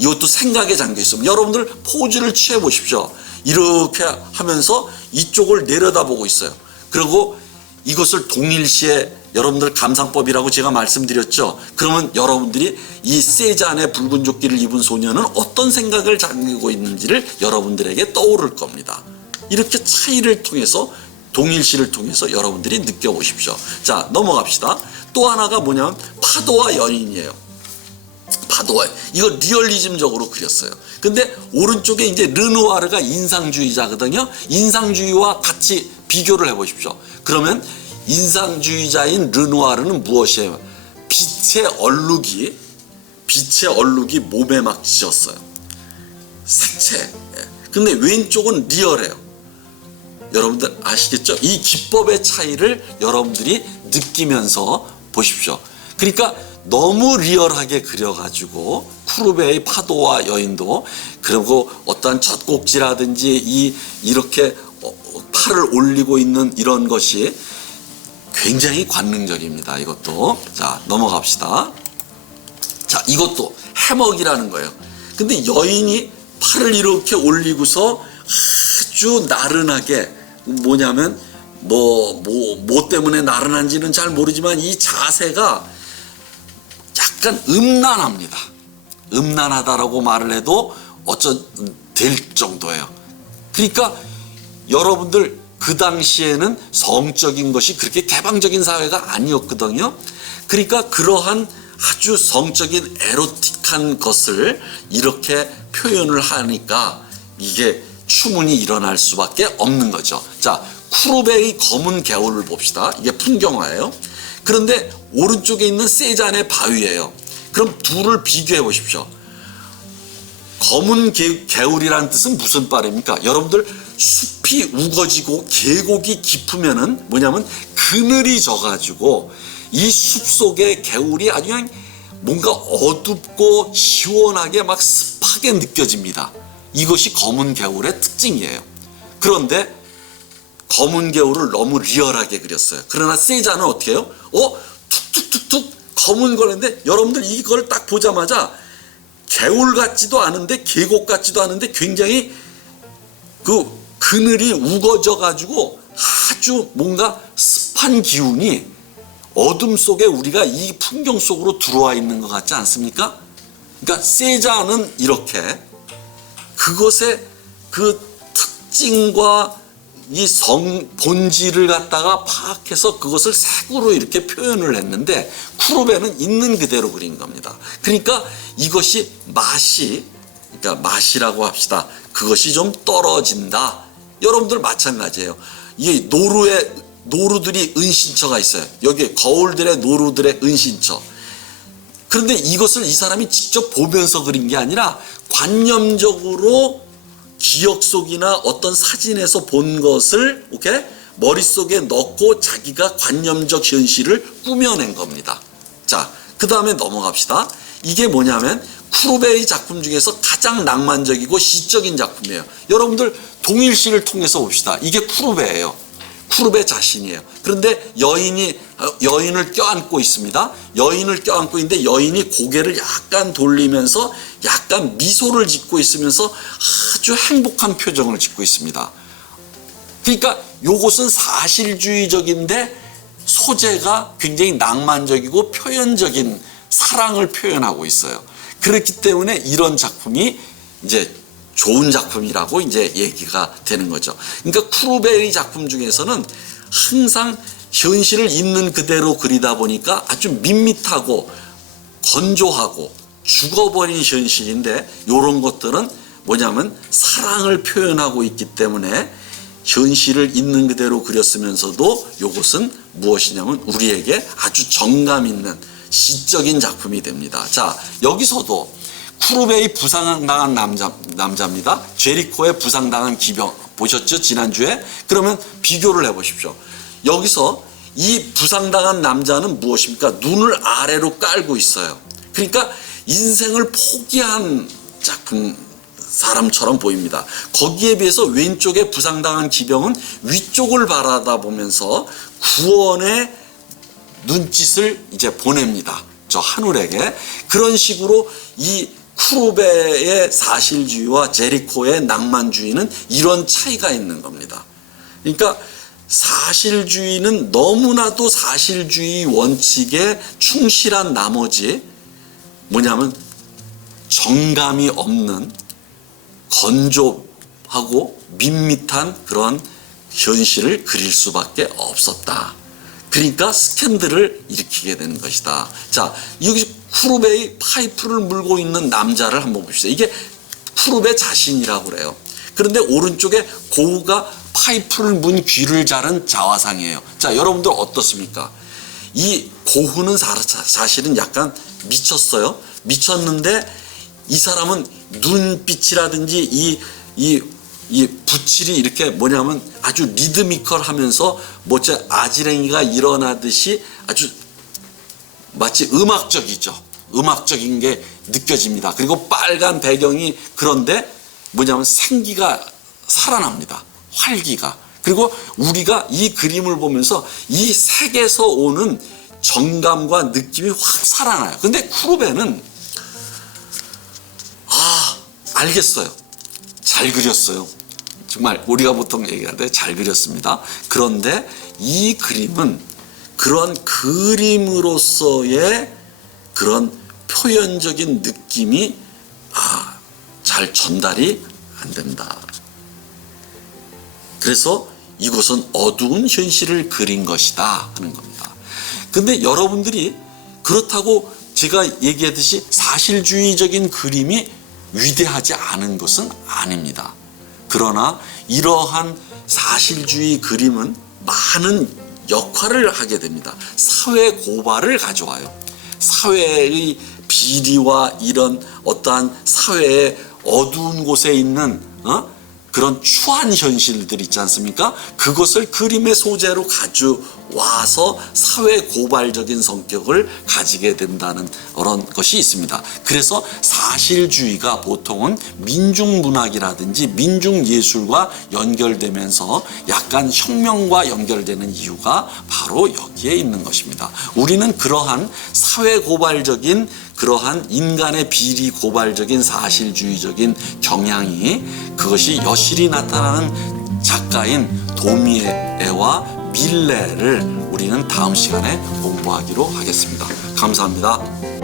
이것도 생각에 잠겨 있습니다. 여러분들 포즈를 취해 보십시오. 이렇게 하면서 이쪽을 내려다보고 있어요. 그리고 이것을 동일시에 여러분들 감상법이라고 제가 말씀드렸죠. 그러면 여러분들이 이 세잔의 붉은 조끼를 입은 소녀는 어떤 생각을 잠기고 있는지를 여러분들에게 떠오를 겁니다. 이렇게 차이를 통해서, 동일시를 통해서 여러분들이 느껴보십시오. 자, 넘어갑시다. 또 하나가 뭐냐면 파도와 여인이에요. 이거 리얼리즘적으로 그렸어요. 근데 오른쪽에 이제 르누아르가 인상주의자거든요. 인상주의와 같이 비교를 해보십시오. 그러면 인상주의자인 르누아르는 무엇이에요? 빛의 얼룩이 몸에 막 지었어요. 색채. 근데 왼쪽은 리얼해요. 여러분들 아시겠죠? 이 기법의 차이를 여러분들이 느끼면서 보십시오. 그러니까 너무 리얼하게 그려가지고 쿠르베의 파도와 여인도, 그리고 어떠한 젖꼭지라든지 이렇게 팔을 올리고 있는 이런 것이 굉장히 관능적입니다. 이것도. 자, 넘어갑시다. 자, 이것도 해먹이라는 거예요. 근데 여인이 팔을 이렇게 올리고서 아주 나른하게, 뭐냐면 뭐 때문에 나른한지는 잘 모르지만 이 자세가 약간 음란하다라고 말을 해도 될 정도예요. 그러니까 여러분들 그 당시에는 성적인 것이 그렇게 개방적인 사회가 아니었거든요. 그러니까 그러한 아주 성적인 에로틱한 것을 이렇게 표현을 하니까 이게 추문이 일어날 수밖에 없는 거죠. 자, 쿠르베의 검은 개울을 봅시다. 이게 풍경화예요. 그런데 오른쪽에 있는 세잔의 바위예요. 그럼 둘을 비교해 보십시오. 검은 개울이라는 뜻은 무슨 말입니까? 여러분들 숲이 우거지고 계곡이 깊으면은 뭐냐면 그늘이 져가지고 이 숲 속의 개울이 아주 그냥 뭔가 어둡고 시원하게 막 습하게 느껴집니다. 이것이 검은 개울의 특징이에요. 그런데 검은 개울을 너무 리얼하게 그렸어요. 그러나 세잔은 어떻게 해요? 툭툭툭툭 검은 거는데 여러분들 이걸 딱 보자마자 개울 같지도 않은데 계곡 같지도 않은데 굉장히 그 그늘이 우거져 가지고 아주 뭔가 습한 기운이 어둠 속에 우리가 이 풍경 속으로 들어와 있는 것 같지 않습니까? 그러니까 세잔은 이렇게 그것의 그 특징과 이 본질을 갖다가 파악해서 그것을 색으로 이렇게 표현을 했는데 쿠르베는 있는 그대로 그린 겁니다. 그러니까 이것이 그러니까 맛이라고 합시다. 그것이 좀 떨어진다. 여러분들 마찬가지예요. 이 노루들이 은신처가 있어요. 여기 거울들의 노루들의 은신처. 그런데 이것을 이 사람이 직접 보면서 그린 게 아니라 관념적으로 기억 속이나 어떤 사진에서 본 것을 오케이? 머릿속에 넣고 자기가 관념적 현실을 꾸며낸 겁니다. 자, 그 다음에 넘어갑시다. 이게 뭐냐면 쿠루베의 작품 중에서 가장 낭만적이고 시적인 작품이에요. 여러분들 동일시를 통해서 봅시다. 이게 쿠루베예요. 쿠루베 자신이에요. 그런데 여인을 껴안고 있습니다. 여인을 껴안고 있는데 여인이 고개를 약간 돌리면서 약간 미소를 짓고 있으면서 아주 행복한 표정을 짓고 있습니다. 그러니까 요것은 사실주의적인데 소재가 굉장히 낭만적이고 표현적인 사랑을 표현하고 있어요. 그렇기 때문에 이런 작품이 이제 좋은 작품이라고 이제 얘기가 되는 거죠. 그러니까 쿠루베의 작품 중에서는 항상 현실을 있는 그대로 그리다 보니까 아주 밋밋하고 건조하고 죽어버린 현실인데 이런 것들은 뭐냐면 사랑을 표현하고 있기 때문에 현실을 있는 그대로 그렸으면서도 이것은 무엇이냐면 우리에게 아주 정감 있는 시적인 작품이 됩니다. 자, 여기서도 쿠루베의 부상당한 남자입니다. 제리코의 부상당한 기병 보셨죠? 지난주에? 그러면 비교를 해보십시오. 여기서 이 부상당한 남자는 무엇입니까? 눈을 아래로 깔고 있어요. 그러니까 인생을 포기한 사람처럼 보입니다. 거기에 비해서 왼쪽에 부상당한 기병은 위쪽을 바라다보면서 구원의 눈짓을 이제 보냅니다. 저 하늘에게. 그런 식으로 이 쿠루베의 사실주의와 제리코의 낭만주의는 이런 차이가 있는 겁니다. 그러니까 사실주의는 너무나도 사실주의 원칙에 충실한 나머지 뭐냐면 정감이 없는 건조하고 밋밋한 그런 현실을 그릴 수밖에 없었다. 그러니까 스캔들을 일으키게 되는 것이다. 자, 여기 쿠루베의 파이프를 물고 있는 남자를 한번 봅시다. 이게 쿠루베 자신이라고 그래요. 그런데 오른쪽에 고우가 파이프를 문 귀를 자른 자화상이에요. 자, 여러분들 어떻습니까? 이 고우는 사실은 약간 미쳤어요. 미쳤는데 이 사람은 눈빛이라든지 이 붓질이 이렇게 뭐냐면 아주 리드미컬하면서 뭐지 아지랭이가 일어나듯이 아주 마치 음악적이죠. 음악적인 게 느껴집니다. 그리고 빨간 배경이 그런데 뭐냐면 생기가 살아납니다. 활기가. 그리고 우리가 이 그림을 보면서 이 색에서 오는 정감과 느낌이 확 살아나요. 근데 쿠루베는 알겠어요. 잘 그렸어요. 정말 우리가 보통 얘기하는데 잘 그렸습니다. 그런데 이 그림은 그런 그림으로서의 그런 표현적인 느낌이 잘 전달이 안 된다. 그래서 이것은 어두운 현실을 그린 것이다 하는 겁니다. 근데 여러분들이 그렇다고 제가 얘기했듯이 사실주의적인 그림이 위대하지 않은 것은 아닙니다. 그러나 이러한 사실주의 그림은 많은 역할을 하게 됩니다. 사회 고발을 가져와요. 사회의 비리와 이런 어떠한 사회의 어두운 곳에 있는 그런 추한 현실들 있지 않습니까? 그것을 그림의 소재로 가져와서 사회 고발적인 성격을 가지게 된다는 그런 것이 있습니다. 그래서 사실주의가 보통은 민중문학이라든지 민중예술과 연결되면서 약간 혁명과 연결되는 이유가 바로 여기에 있는 것입니다. 우리는 그러한 사회 고발적인 그러한 인간의 비리 고발적인 사실주의적인 경향이 그것이 여실히 나타나는 작가인 도미에와 밀레를 우리는 다음 시간에 공부하기로 하겠습니다. 감사합니다.